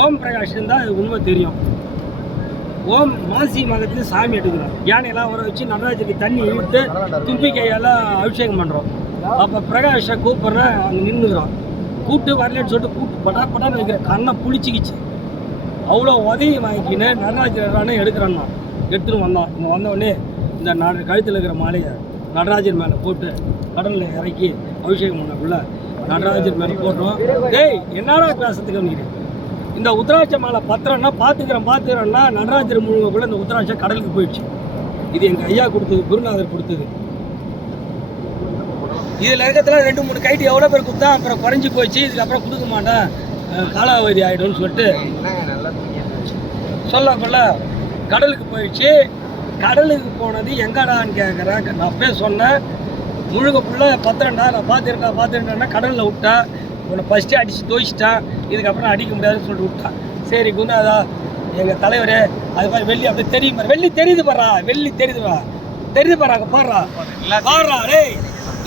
ஓம் பிரகாஷ் தான் அது உண்மை தெரியும். ஓம் மாசி மகத்துக்கு சாமி எடுக்கிறோம் யானையெல்லாம் வர வச்சு நடராஜருக்கு தண்ணி இழுத்து தும்பி கையெல்லாம் அபிஷேகம் பண்ணுறோம் அப்போ பிரகாஷை கூப்பிட்றேன் அங்கே நின்றுக்கிறோம் கூப்பிட்டு வரலன்னு சொல்லிட்டு கூப்பிட்டு பட்டா பட்டான்னு இருக்கிற கண்ணை புளிச்சிக்கிச்சு. அவ்வளோ உதவி வாங்கிக்கின்னு நடராஜர் எடுக்கிறேன்னா. எடுத்துன்னு வந்தோம் இங்கே வந்தவொடனே இந்த நட கழுத்தில் இருக்கிற மாலையை நடராஜர் மேலே போட்டு கடலில் இறக்கி அபிஷேகம் பண்ணக்குள்ள நடராஜர் மேலே போட்டோம் டேய் என்னடா பேசுறதுக்கு நீங்க இந்த உத்தராட்ச மாலை பத்திரம்னா பார்த்துக்கிறேன் பார்த்துக்கிறேன்னா நடராஜர் முழுங்கக்குள்ள இந்த உத்தராட்சம் கடலுக்கு போயிடுச்சு. இது எங்கள் ஐயா கொடுத்தது குருநாதர் கொடுத்தது. இதில் இருக்கிறதுல ரெண்டு மூணு கைட்டு எவ்வளோ பேர் கொடுத்தா அப்புறம் குறைஞ்சி போச்சு இதுக்கப்புறம் கொடுக்க மாட்டேன் காலாவதி ஆகிடும்னு சொல்லிட்டு சொல்ல கொள்ள கடலுக்கு போயிடுச்சு. கடலுக்கு போனது எங்கடான்னு கேட்குறேன் நான் அப்பயே சொன்னேன் முழுக்க ஃபுல்லாக பத்திரண்டா நான் பார்த்துருக்கா பார்த்துருக்கேன்னா கடலில் விட்டா உன்னை ஃபஸ்ட்டு அடித்து தோச்சிட்டான் இதுக்கப்புறம் அடிக்க முடியாதுன்னு சொல்லிட்டு விட்டான் சரி குண்டாதா எங்கள் தலைவரே அது மாதிரி வெள்ளி அப்படியே தெரியும் பாரு. வெள்ளி தெரியுது பாரா வெள்ளி தெரியுதுவா தெரியுது பாரு அங்கே பாடுறா பாடுறா டேய்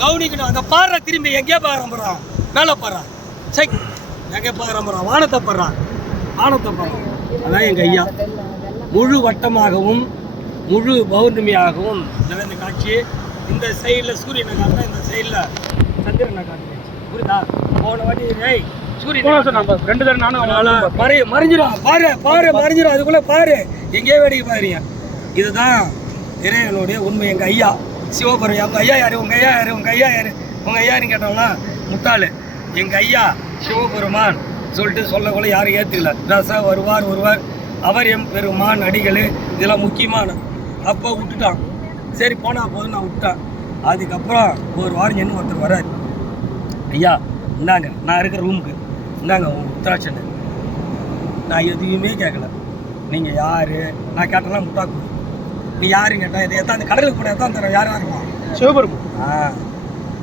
கவனிக்கணும். அங்கே பாடுறா திரும்பி எங்கேயே பாடுறான் மேலே பாடுறான் சை எங்கே பாடுறான் வானத்தை பாடுறான் வானத்தை பாடுறான் அதான் எங்கள் ஐயா. முழு வட்டமாகவும் முழு பௌர்ணமியாகவும் நிறைந்த காட்சி. இந்த சைடில் சூரியனை காட்டுறேன் இந்த சைடில் சந்திரனை காட்டுறேன் புரியுதா? போன வாட்டி ஏய் ரெண்டு தடவை நானும் அதனால மறை மறைஞ்சிடும் பாரு பாரு மறைஞ்சிடும் அதுக்குள்ள பாரு. எங்கேயே வேடிக்கை பாருங்க இதுதான் இறைவனுடைய உண்மை. எங்க ஐயா சிவபுரம் உங்க ஐயா யாரு? உங்க ஐயா யாரு? உங்க ஐயா யாரு? உங்க ஐயா யாருன்னு கேட்டோம்னா முட்டாளு. எங்க ஐயா சிவபெருமான் சொல்லிட்டு சொல்லக்குள்ள யாரும் ஏத்துக்கல. ரச வருவார் ஒருவர். அவர் எம் பெருமான் அடிகள். இதெல்லாம் முக்கியமான அப்போ விட்டுட்டான். சரி போனா போதும் நான் விட்டேன் அதுக்கப்புறம் ஒரு வாரம் என்ன ஒருத்தர் வராரு ஐயா இந்தாங்க நான் இருக்கிற ரூமுக்கு இந்தாங்க உங்க உத்தராட்சன் நான் எதுவுமே கேட்கல நீங்கள் யார்? நான் கேட்டலாம் முட்டா கொடு நீ யாருன்னு கேட்டா இதை எத்தான் கடலுக்கு போட எத்தான் தர யாரும் இருக்கும் சிவபெருமான். ஆ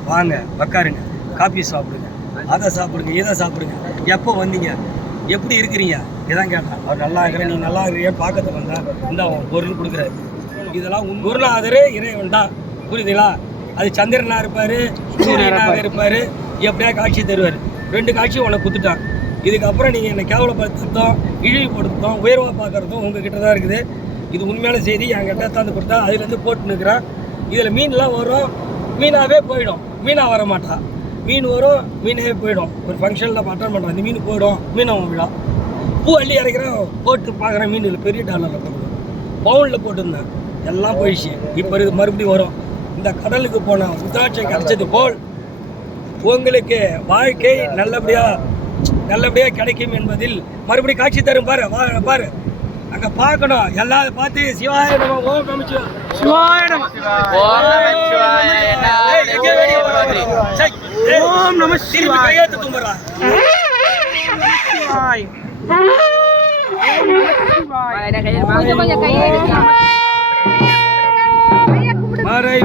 வாங்க உக்காருங்க. காபி சாப்பிடுங்க. அதை சாப்பிடுங்க இதை சாப்பிடுங்க. எப்போ வந்தீங்க? எப்படி இருக்கிறீங்க? இதான் கேட்டேன். அவர் நல்லா இருக்கிறேன் நீ நல்லா இருக்கிறியான்னு பார்க்கறதுக்கு வந்தா. இந்த அவன் பொருள் கொடுக்குறாரு. இதெல்லாம் உன் குருநாதரே இறைவன் தான். புரியுதுங்களா? அது சந்திரனா இருப்பாரு சூரியனாக இருப்பாரு. எப்படியா காட்சி தருவார். ரெண்டு காட்சி உனக்கு கொடுத்துட்டான் இதுக்கப்புறம் நீங்கள் என்னை கேவலப்படுத்துறதும் இழிவுபடுத்தும் உயர்வாக பார்க்குறதும் உங்ககிட்ட தான் இருக்குது. இது உண்மையான செய்தி என்கிட்ட தந்து கொடுத்தா அதுலேருந்து போட்டு நிற்கிறேன் இதில் மீன்லாம் வரும் மீனாகவே போயிடும். மீனாக வர மாட்டான் மீன் வரும் மீனாகவே போயிடும். ஒரு ஃபங்க்ஷனில் அட்டன் பண்ணுறேன் இந்த மீன் போயிடும் மீனாக விழா. பூ அள்ளி இறக்கிறேன் போட்டு பார்க்குறேன் மீன். இல்லை பெரிய டாலர் பவுனில் போட்டிருந்தேன். எல்லாம் போயிடுச்சு. இப்போ இருக்கு மறுபடியும் வரும். இந்த கடலுக்கு போன உத்ராட்சம் கிடைச்சது போல் உங்களுக்கு வாழ்க்கை நல்லபடியா நல்லபடியாக கிடைக்கும் என்பதில் மறுபடியும் காட்சி தரும். பாரு பாரு. அங்கே பார்க்கணும். எல்லாரும் பார்த்து சிவாய நம்ம ஓம் கமிச்சு சிவாய நம. ஓம் நம சிவாய. கையெழுத்து கும்பிட்றா மறை